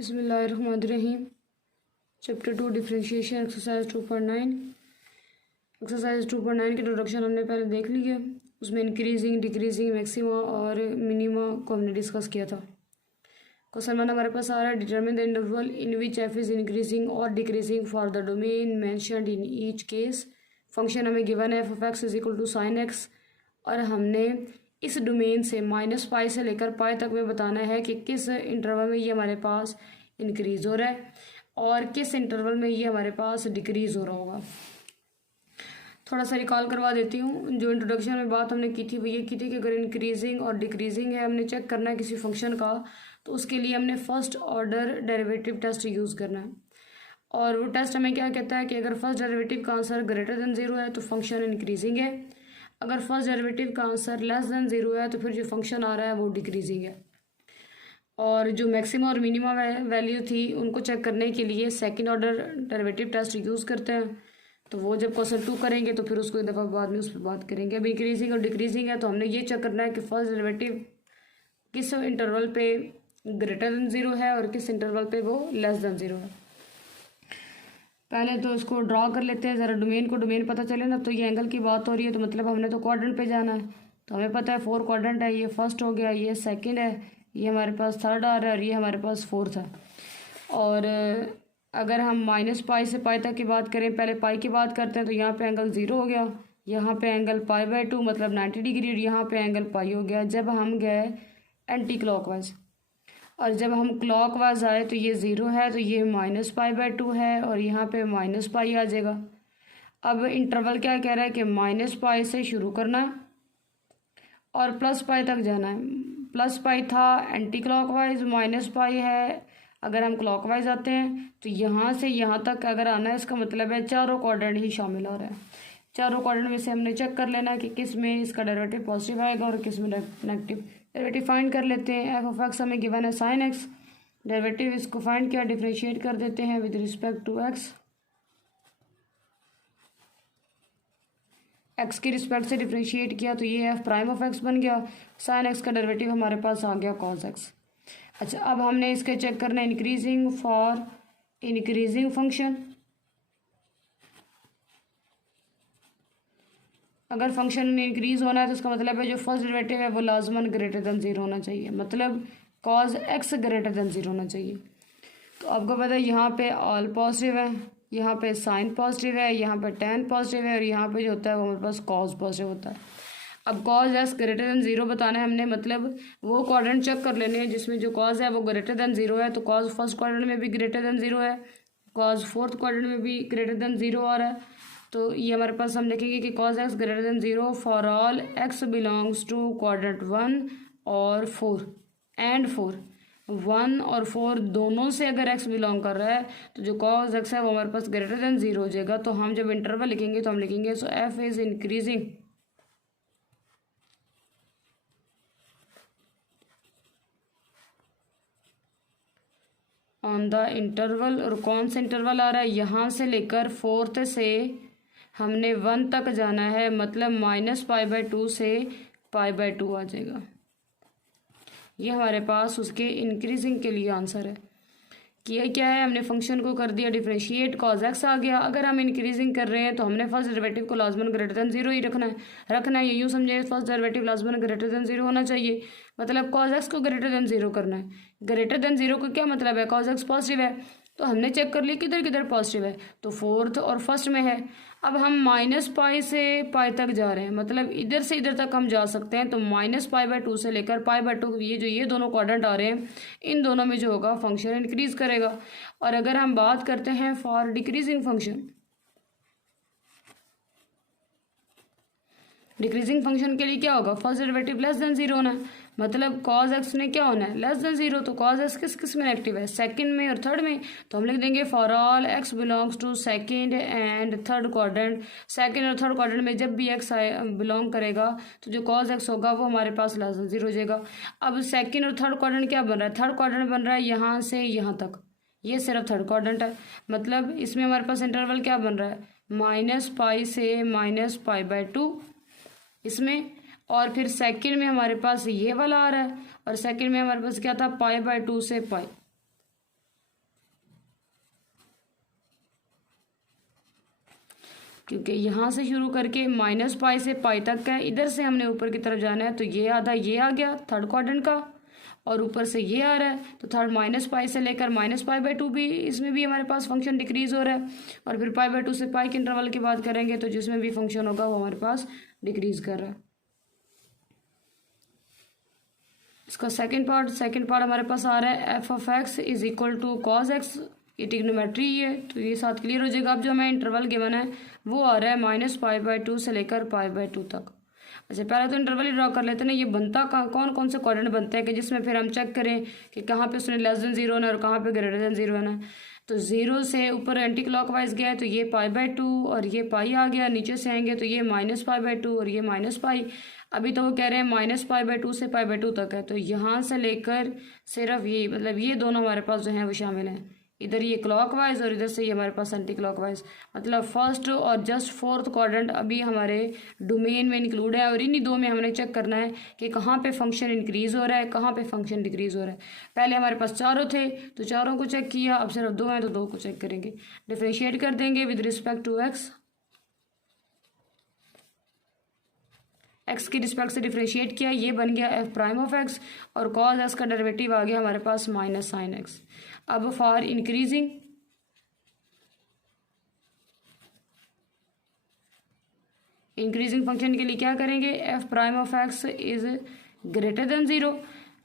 बिस्मिल्लाहिर्रहमानिर्रहीम। Chapter 2 differentiation exercise 2.9। Exercise 2.9 की introduction हमने पहले देख ली है। उसमें इंक्रीजिंग, डिक्रीजिंग, मैक्सिमा और मिनिमा को हमने डिस्कस किया था। क्वेश्चन 1 हमारे पास आ रहा है, determine the interval in which F is increasing और decreasing for the domain mentioned in each case. Function हमें गिवन है f(x) is equal to sin x और हमने इस डोमेन से -पाई से लेकर पाई तक में बताना है कि किस इंटरवल में ये हमारे पास इंक्रीज हो रहा है और किस इंटरवल में ये हमारे पास डिक्रीज हो रहा होगा। थोड़ा सा रिकॉल करवा देती हूँ। जो इंट्रोडक्शन में बात हमने की थी वो ये की थी कि अगर इंक्रीजिंग और डिक्रीजिंग है, हमने चेक करना है किसी फंक्शन का, तो उसके लिए हमने first order derivative test use करना है। और वो टेस्ट हमें क्या कहता है कि अगर फर्स्ट डेरिवेटिव का आंसर ग्रेटर देन 0 है तो फंक्शन इंक्रीजिंग है, अगर फर्स्ट डेरिवेटिव का आंसर लेस देन 0 है तो फिर जो फंक्शन आ रहा है वो डिक्रीजिंग है। और जो मैक्सिमम और मिनिमम वैल्यू थी उनको चेक करने के लिए second order derivative test use करते हैं। तो वो जब क्वेश्चन 2 करेंगे तो फिर उसको एक दफ़ा बाद में उस पर बात करेंगे। अब इंक्रीजिंग और डिक्रीजिंग है तो हमने ये चेक करना है कि फर्स्ट डेरिवेटिव किस इंटरवल पे ग्रेटर देन 0 है और किस इंटरवल पे वो लेस देन 0 है। पहले तो इसको ड्रॉ कर लेते हैं ज़रा, डोमेन पता चले ना। तो ये एंगल की बात हो रही है तो मतलब हमने तो क्वाड्रेंट पे जाना है, तो हमें पता है 4 क्वाड्रेंट है। ये फर्स्ट हो गया, ये सेकंड है, ये हमारे पास थर्ड आ रहा है और ये हमारे पास फोर्थ है। और अगर हम -पाई से पाई तक की बात करें, पहले पाई की बात करते हैं तो यहाँ पे एंगल 0 हो गया, यहाँ पे एंगल पाई/2 मतलब 90 डिग्री और यहाँ पे एंगल पाई हो गया जब हम गए एंटी क्लॉकवाइज। और जब हम क्लॉकवाइज आए तो ये 0 है तो ये -पाई/2 है और यहाँ पे -पाई आ जाएगा। अब इंटरवल क्या कह रहा है कि -पाई से शुरू करना है और +पाई तक जाना है। +पाई था एंटी क्लॉकवाइज, -पाई है अगर हम क्लॉकवाइज आते हैं। तो यहाँ से यहाँ तक अगर आना है इसका मतलब है चारों क्वाड्रेंट ही शामिल हो रहा है। चारों क्वाड्रेंट में से हमने चेक कर लेना है कि किस में इसका डेरिवेटिव पॉजिटिव आएगा और किस में नेगेटिव। डेरिवेटिव फाइंड कर लेते हैं। f(x) हमें गिवन है sin x, डेरिवेटिव इसको फाइंड किया, डिफरेंशिएट कर देते हैं विद रिस्पेक्ट टू x की रिस्पेक्ट से डिफरेंशिएट किया तो ये f'(x) बन गया। sin x का डेरिवेटिव हमारे पास आ गया cos x। अच्छा, अब हमने इसके चेक करना है इंक्रीजिंग फॉर इंक्रीजिंग फंक्शन। अगर फंक्शन इंक्रीज होना है तो इसका मतलब है जो फर्स्ट डेरिवेटिव है वो लाजमन ग्रेटर देन 0 होना चाहिए, मतलब cos x ग्रेटर देन 0 होना चाहिए। तो आपको पता है यहाँ पे ऑल पॉजिटिव है, यहाँ पे साइन पॉजिटिव है, यहाँ पे tan पॉजिटिव है और यहाँ पे जो होता है वो हमारे पास cos पॉजिटिव होता है। अब cos x ग्रेटर देन 0 बताना है हमने, मतलब वो क्वाड्रेंट चेक कर लेने हैं जिसमें जो cos है वो ग्रेटर देन 0 है। तो cos फर्स्ट क्वाड्रेंट में भी ग्रेटर देन 0 है, cos फोर्थ क्वाड्रेंट में भी ग्रेटर देन 0 आ रहा है। तो ये हमारे पास हम लिखेंगे कि cos x greater than 0 for all x belongs to quadrant 1 और 4 एंड 4। 1 और 4 दोनों से अगर x बिलोंग कर रहा है तो जो cos x है वो हमारे पास ग्रेटर देन 0 हो जाएगा। तो हम जब इंटरवल लिखेंगे तो हम लिखेंगे सो f is increasing on the interval. और कौन सा इंटरवल आ रहा है, यहाँ से लेकर 4th से हमने 1 तक जाना है, मतलब -पाई/2 से पाई/2 आ जाएगा। ये हमारे पास उसके इंक्रीजिंग के लिए आंसर है। किया क्या है, हमने फंक्शन को कर दिया डिफरेंशिएट, cos x आ गया। अगर हम इंक्रीजिंग कर रहे हैं तो हमने फर्स्ट डेरिवेटिव को लाजमन ग्रेटर देन 0 ही रखना है। ये यूँ समझे फर्स्ट डेरिवेटिव लाजमन ग्रेटर देन 0 होना चाहिए, मतलब cos x को ग्रेटर देन 0 करना है। ग्रेटर देन 0 का क्या मतलब है, cos x पॉजिटिव है तो हमने चेक कर लिया किधर किधर पॉजिटिव है, तो फोर्थ और फर्स्ट में है। अब हम -पाई से पाई तक जा रहे हैं, मतलब इधर से इधर तक हम जा सकते हैं। तो -पाई/2 से लेकर पाई/2 ये दोनों क्वाड्रेंट आ रहे हैं, इन दोनों में जो होगा फंक्शन इंक्रीज करेगा। और अगर हम बात करते हैं for decreasing function, decreasing function के लिए क्या होगा, फर्स्ट डेरिवेटिव लेस देन 0 होना है, मतलब cos x ने क्या होना है लेस देन 0। तो cos x किस में एक्टिव है, सेकंड में और थर्ड में। तो हम लिख देंगे for all x belongs to second and third quadrant. Second और थर्ड क्वाड्रेंट में जब भी x बिलोंग करेगा तो जो cos x होगा वो हमारे पास लेस देन 0 हो जाएगा। अब सेकंड और थर्ड क्वाड्रेंट क्या बन रहा है, थर्ड क्वाड्रेंट बन रहा है यहाँ से यहाँ तक, ये सिर्फ थर्ड क्वाड्रेंट है, मतलब इसमें हमारे पास इंटरवल क्या बन रहा है, -पाई से -पाई/2 इसमें। और फिर सेकंड में हमारे पास ये वाला आ रहा है और सेकंड में हमारे पास क्या था, पाई/2 से पाई। क्योंकि यहाँ से शुरू करके माइनस पाई से पाई तक है, इधर से हमने ऊपर की तरफ जाना है, तो ये आधा ये आ गया थर्ड क्वाड्रेंट का, और ऊपर से ये आ रहा है, तो थर्ड माइनस पाई से लेकर माइनस पाई बाई टू भी, इसमें भी हमारे पास फंक्शन डिक्रीज हो रहा है। और फिर पाई बाई टू से पाई के इंटरवल की बात करेंगे तो जिसमें भी फंक्शन होगा वो हमारे पास डिक्रीज कर रहा है। इसका सेकंड पार्ट हमारे पास आ रहा है f of x is equal to cos x, ये ट्रिग्नोमेट्री है तो ये साथ क्लियर हो जाएगा। अब जो हमें इंटरवल गिवन है वो आ रहा है माइनस पाई बाई टू से लेकर पाई बाई टू तक। अच्छा, पहले तो इंटरवल ही ड्रॉ कर लेते हैं ना, ये बनता कौन कौन से क्वाड्रेंट बनते हैं कि जिसमें फिर हम चेक करें कि कहाँ पे उसने लेस देन जीरो है और कहाँ पे ग्रेटर देन जीरो है। तो जीरो से ऊपर एंटी क्लॉकवाइज गया है तो ये पाई बाई टू और ये पाई आ गया, नीचे से आएंगे तो ये माइनस पाई बाई टू और ये माइनस पाई। अभी तो वो कह रहे हैं माइनस पाई बाई टू से पाई बाई टू तक है, तो यहाँ से लेकर सिर्फ ये मतलब ये दोनों हमारे पास जो हैं वो शामिल हैं, इधर ये क्लॉकवाइज और इधर से ये हमारे पास एंटी क्लॉकवाइज। मतलब फर्स्ट और जस्ट फोर्थ क्वाड्रेंट अभी हमारे डोमेन में इंक्लूड है, और इन्हीं दो में हमने चेक करना है कि कहाँ पे फंक्शन इंक्रीज हो रहा है, कहाँ पे फंक्शन डिक्रीज हो रहा है। पहले हमारे पास चारों थे तो चारों को चेक किया, अब सिर्फ दो हैं तो दो को चेक करेंगे। डिफरेंशिएट कर देंगे with respect to x, x की रिस्पेक्ट से डिफरेंशिएट किया, ये बन गया एफ प्राइम ऑफ एक्स, और कॉस एक्स का डेरिवेटिव आ गया हमारे पास माइनस साइन एक्स। अब फॉर इंक्रीजिंग फंक्शन के लिए क्या करेंगे, f prime of x is greater than zero,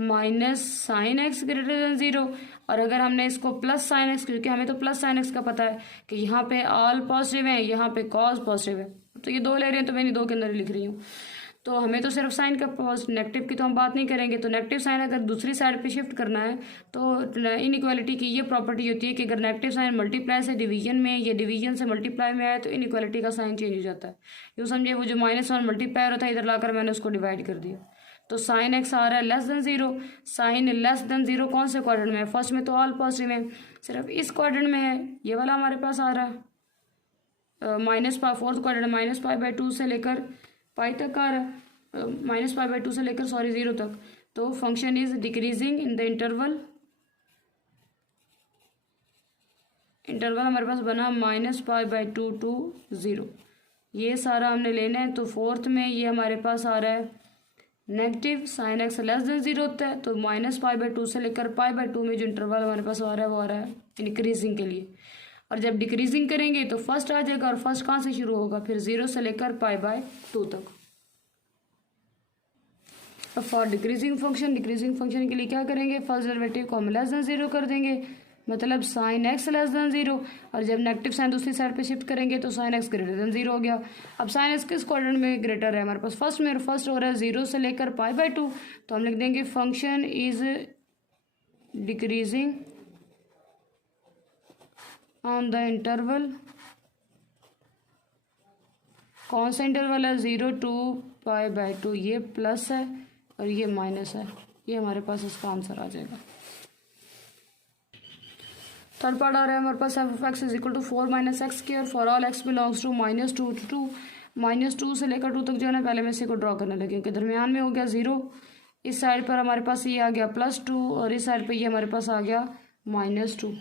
minus sine x greater than zero. और अगर हमने इसको प्लस साइन एक्स, क्योंकि हमें तो प्लस साइन एक्स का पता है कि यहाँ पे ऑल पॉजिटिव है, यहाँ पे कॉस पॉजिटिव है, तो ये दो ले रहे हैं तो मैं दो के अंदर लिख रही हूँ। तो हमें तो सिर्फ साइन का नेगेटिव की तो हम बात नहीं करेंगे। तो नेगेटिव साइन अगर दूसरी साइड पे शिफ्ट करना है तो इनइक्वालिटी की ये प्रॉपर्टी होती है कि अगर नेगेटिव साइन मल्टीप्लाई से डिवीजन में या डिवीजन से मल्टीप्लाई में आए तो इनइक्वालिटी का साइन चेंज हो जाता है। यूँ समझिए वो जो माइनस वन मल्टीप्लाई होता है इधर लाकर मैंने उसको डिवाइड कर दिया, तो साइन एक्स आ रहा है less than zero. Sine less than zero कौन से क्वाड्रेंट में है, फर्स्ट में तो ऑल पॉजिटिव है, सिर्फ इस क्वाड्रेंट में है, ये वाला हमारे पास आ रहा है minus pi, fourth quadrant minus pi by to से लेकर पाई तक आ रहा है, माइनस पाई बाई टू से लेकर जीरो तक। तो function is decreasing in the interval हमारे पास बना minus pi by two to zero, ये सारा हमने लेना है। तो फोर्थ में ये हमारे पास आ रहा है negative sine x less than zero होता है, तो माइनस पाई बाई टू से लेकर पाई बाई टू में जो इंटरवल हमारे पास आ रहा है वो आ रहा है इंक्रीजिंग के लिए। और जब डिक्रीजिंग करेंगे तो फर्स्ट आ जाएगा, और फर्स्ट कहाँ से शुरू होगा, फिर जीरो से लेकर पाई बाई टू तक। अब फॉर डिक्रीजिंग फंक्शन के लिए क्या करेंगे, फर्स्ट डेरिवेटिव को हम लेस देन जीरो कर देंगे, मतलब sine x less than zero, और जब नेगेटिव साइन दूसरी साइड पे शिफ्ट करेंगे तो sign x greater than zero हो गया। अब साइन एक्स किस क्वाड्रेंट में ग्रेटर है हमारे पास, फर्स्ट में, फर्स्ट हो रहा है जीरो से लेकर पाई बाई टू, तो हम लिख देंगे function is decreasing on the interval, कौन सा इंटरवल है, zero to pi by two, ये प्लस है और ये माइनस है, ये हमारे पास इसका आंसर आ जाएगा। थर्ड पार्ट आ रहा है हमारे पास F of x is equal to four minus X square for all X belongs to minus two to two, minus two से लेकर टू तक जो है ना, पहले मैं इसी को ड्रॉ करने लगी क्योंकि दरमियान में हो गया जीरो, इस साइड पर हमारे पास ये आ गया प्लस टू और इस साइड पर ये हमारे पास आ गया माइनस टू।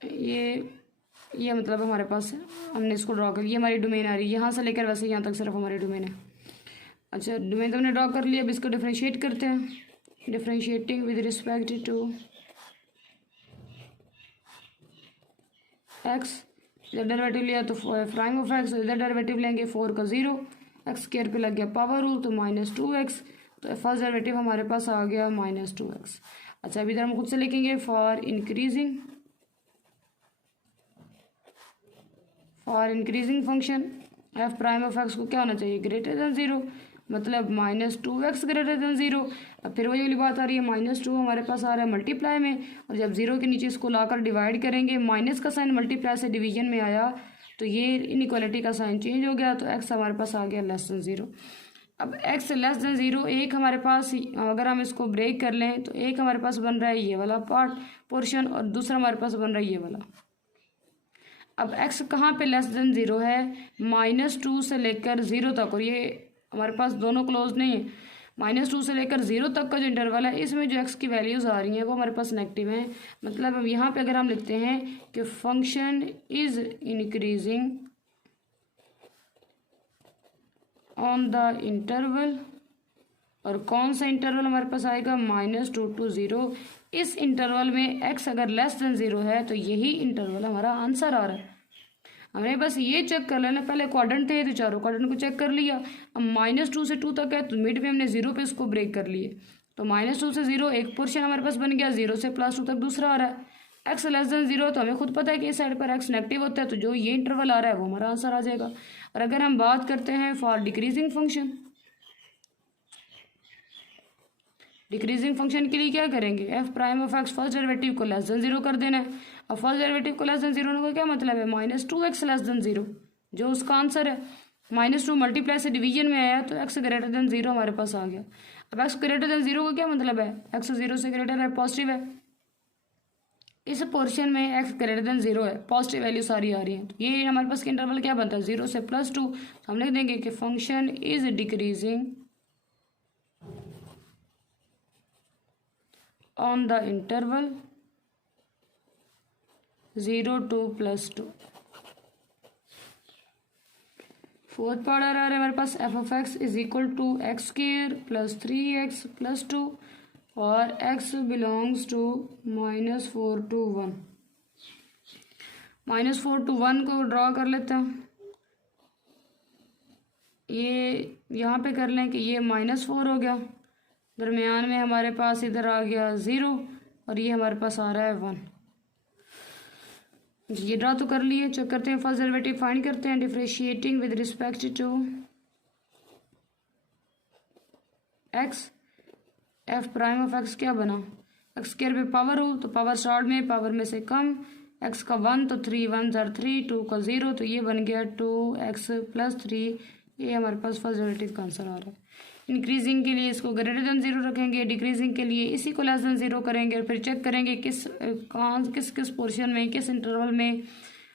ये मतलब हमारे पास हमने इसको ड्रॉ कर, ये हमारी डोमेन आ रही है, यहाँ से लेकर वैसे यहाँ तक सिर्फ हमारी डोमेन है। अच्छा, डोमेन तो हमने ड्रॉ कर लिया, अब इसको डिफरेंशिएट करते हैं। Differentiating with respect to x, इधर डेरिवेटिव लिया तो प्राइम ऑफ एक्स, इधर डेरिवेटिव लेंगे फोर का जीरो, एक्स स्क्वायर पे लग गया पावर रूल तो माइनस टू एक्स, तो फर्स्ट डेरिवेटिव हमारे पास आ गया माइनस टू एक्स। अच्छा, अभी इधर हम खुद से लिखेंगे for increasing function F prime of x को क्या होना चाहिए, ग्रेटर देन जीरो, मतलब minus two x greater than zero. अब फिर वही वाली बात आ रही है, माइनस टू हमारे पास आ रहा है मल्टीप्लाई में, और जब जीरो के नीचे इसको लाकर डिवाइड करेंगे, माइनस का साइन मल्टीप्लाई से डिवीजन में आया तो ये इनइक्वालिटी का साइन चेंज हो गया, तो एक्स हमारे पास आ गया लेस देन जीरो। अब एक्स लेस देन जीरो, एक हमारे पास अगर हम इसको ब्रेक कर लें तो एक हमारे पास बन रहा है ये वाला पोर्शन और दूसरा हमारे पास बन रहा है ये वाला। अब एक्स कहाँ पे लेस देन जीरो है, माइनस टू से लेकर जीरो तक, और ये हमारे पास दोनों क्लोज नहीं है, -2 से लेकर 0 तक का जो इंटरवल है इसमें जो एक्स की वैल्यूज़ आ रही हैं वो हमारे पास नेगेटिव हैं। मतलब अब यहाँ पे अगर हम लिखते हैं कि function is increasing on the interval, और कौन सा इंटरवल हमारे पास आएगा, -2 to 0। इस इंटरवल में x अगर लेस देन 0 है तो यही इंटरवल हमारा आंसर आ रहा है। हमने बस ये चेक कर लेना, पहले क्वाड्रेंट थे तो चारों क्वाड्रेंट को चेक कर लिया। अब -2 से 2 तक है तो मिड में हमने 0 पे उसको ब्रेक कर लिए, तो -2 से 0 एक पोर्शन हमारे पास बन गया, 0 से +2 तक दूसरा आ रहा है। x लेस देन 0 तो हमें खुद पता है कि इस साइड पर x नेगेटिव होता है, तो जो ये इंटरवल आ रहा है वो हमारा आंसर आ जाएगा। और अगर हम बात करते हैं for decreasing function, decreasing function के लिए क्या करेंगे, f prime of x first derivative को लेस देन 0 कर देना है। अब फर्स्ट डेरिवेटिव को लेस देन 0 होने का क्या मतलब है, -2x लेस देन 0 जो उसका आंसर है। -2 मल्टीप्लाई से डिवीजन में आया तो x ग्रेटर देन 0 हमारे पास आ गया। अब x ग्रेटर देन 0 का क्या मतलब है, x 0 से ग्रेटर है, पॉजिटिव है। इस पोर्शन में x ग्रेटर देन 0 है, पॉजिटिव वैल्यू सारी आ रही है, तो ये हमारे पास इंटरवल क्या बनता है, 0 से +2। तो हम लिख देंगे कि function is decreasing on the interval 0 to +2। Fourth part आ रहा है हमारे पास F of x is equal to x² + 3x + 2 और x belongs to -4 to 1। -4 to 1 को ड्रॉ कर लेते हैं। ये यहाँ पे कर लें कि ये -4 हो गया, दरमियान में हमारे पास इधर आ गया 0 और ये हमारे पास आ रहा है 1। ये ड्रा तो कर लिए, चेक करते हैं फर्स्ट डेरिवेटिव फाइंड करते हैं, differentiating with respect to x। F prime of x क्या बना, x² पे पावर हो तो पावर स्टार्ट में पावर में से कम, x का 1 तो 3 1 ज़र 3, 2 का 0 तो ये बन गया 2x + 3। ये हमारे पास फर्स्ट डेरिवेटिव का आंसर आ रहा है। इंक्रीजिंग के लिए इसको ग्रेटर देन 0 रखेंगे, डिक्रीजिंग के लिए इसी को लेस देन 0 करेंगे और फिर चेक करेंगे किस पोर्शन में, किस इंटरवल में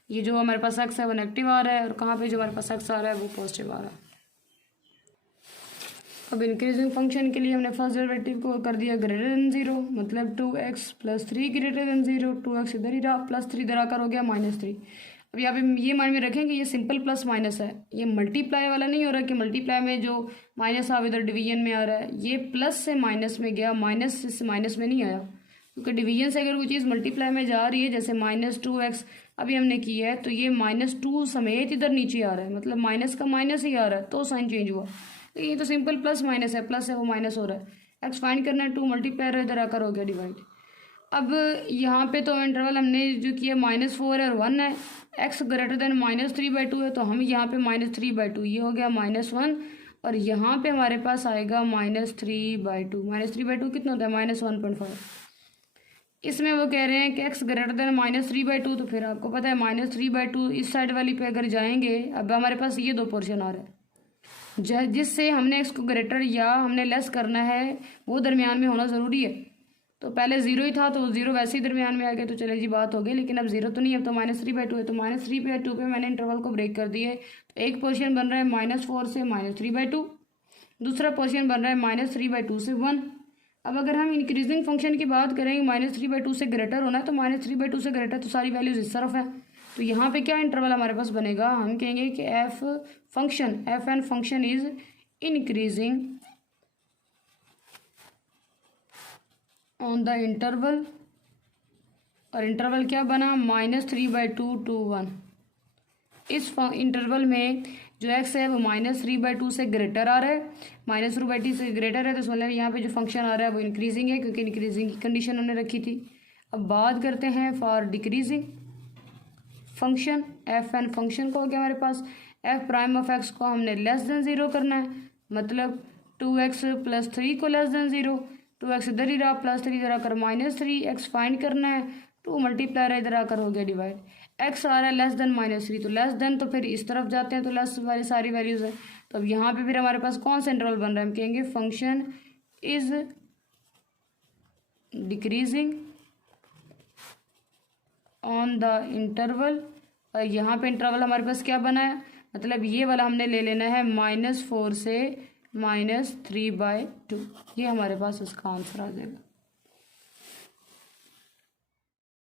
ये जो हमारे पास एक्स है वो नेगेटिव आ रहा है और कहाँ पे जो हमारे पास एक्स आ रहा है वो पॉजिटिव आ रहा है। अब इंक्रीजिंग फंक्शन के लिए हमने फर्स्ट डेरिवेटिव को कर दिया ग्रेटर देन 0, मतलब 2x + 3 ग्रेटर देन 0, 2x इधर ही रहा, +3 इधर आकर हो गया -3। अब यहाँ पे ये माइंड में रखेंगे ये सिंपल प्लस माइनस है, ये मल्टीप्लाई वाला नहीं हो रहा कि मल्टीप्लाई में जो माइनस आ इधर डिवीजन में आ रहा है, ये प्लस से माइनस में गया, माइनस से माइनस में नहीं आया, क्योंकि डिवीजन से अगर कोई चीज़ मल्टीप्लाई में जा रही है जैसे -2x अभी हमने की है तो ये -2 समेत इधर नीचे आ रहा है, मतलब माइनस का माइनस ही आ रहा है तो साइन चेंज हुआ। लेकिन ये तो सिंपल प्लस माइनस है, प्लस है वो माइनस हो रहा है, एक्स फाइंड करना है, 2 मल्टीप्लाई इधर आकर हो गया डिवाइड। अब यहाँ पे तो इंटरवल हमने जो किया -4 है और 1 है, x ग्रेटर देन -3/2 है तो हम यहाँ पे -3/2 ये हो गया -1 और यहाँ पे हमारे पास आएगा -3/2। -3/2 कितना होता है, -1.5। इसमें वो कह रहे हैं कि x ग्रेटर देन -3/2, तो फिर आपको पता है -3/2 इस साइड वाली पे अगर जाएंगे, अब हमारे पास ये 2 पोर्शन आ रहा है जिससे हमने x को ग्रेटर या हमने लेस करना है वो दरमियान में होना ज़रूरी है। तो पहले 0 ही था तो 0 वैसे ही दरमियान में आ गया तो चले जी बात हो गई, लेकिन अब 0 तो नहीं, अब तो -3/2 है, तो -3/2 पे मैंने इंटरवल को ब्रेक कर दिया है। तो एक पोर्शन बन रहा है -4 से -3/2, दूसरा पोर्शन बन रहा है -3/2 से 1। अब अगर हम इंक्रीजिंग फंक्शन की बात करें, -3/2 से ग्रेटर होना है तो -3/2 से ग्रेटर तो सारी वैल्यूज इस तरफ है, तो यहाँ पे क्या इंटरवल हमारे पास बनेगा, हम कहेंगे कि f n function is increasing on the interval, और इंटरवल क्या बना -3/2 to 1। इस इंटरवल में जो x है वो -3/2 से ग्रेटर आ रहा है, -3/2 से ग्रेटर है तो मतलब यहाँ पे जो फंक्शन आ रहा है वो इंक्रीजिंग है, क्योंकि इंक्रीजिंग की कंडीशन हमने रखी थी। अब बात करते हैं for decreasing function, f n function को हो गया हमारे पास, एफ प्राइम ऑफ एक्स को हमने लेस देन 0 करना है, मतलब 2x + 3 को लेस देन 0, 2x इधर ही रहा, +3 इधर आकर -3, x फाइंड करना है, 2 मल्टीप्लाई रहा इधर आकर हो गया डिवाइड, x आ रहा है लेस देन -3, तो लेस देन तो फिर इस तरफ जाते हैं तो लेस वाली सारी वैल्यूज है। तो अब यहाँ पे फिर हमारे पास कौन सा इंटरवल बन रहा है, हम कहेंगे function is decreasing on the interval, और यहाँ पे इंटरवल हमारे पास क्या बना है, मतलब ये वाला हमने ले लेना है -4 से -3/2। ये हमारे पास इसका आंसर आ जाएगा।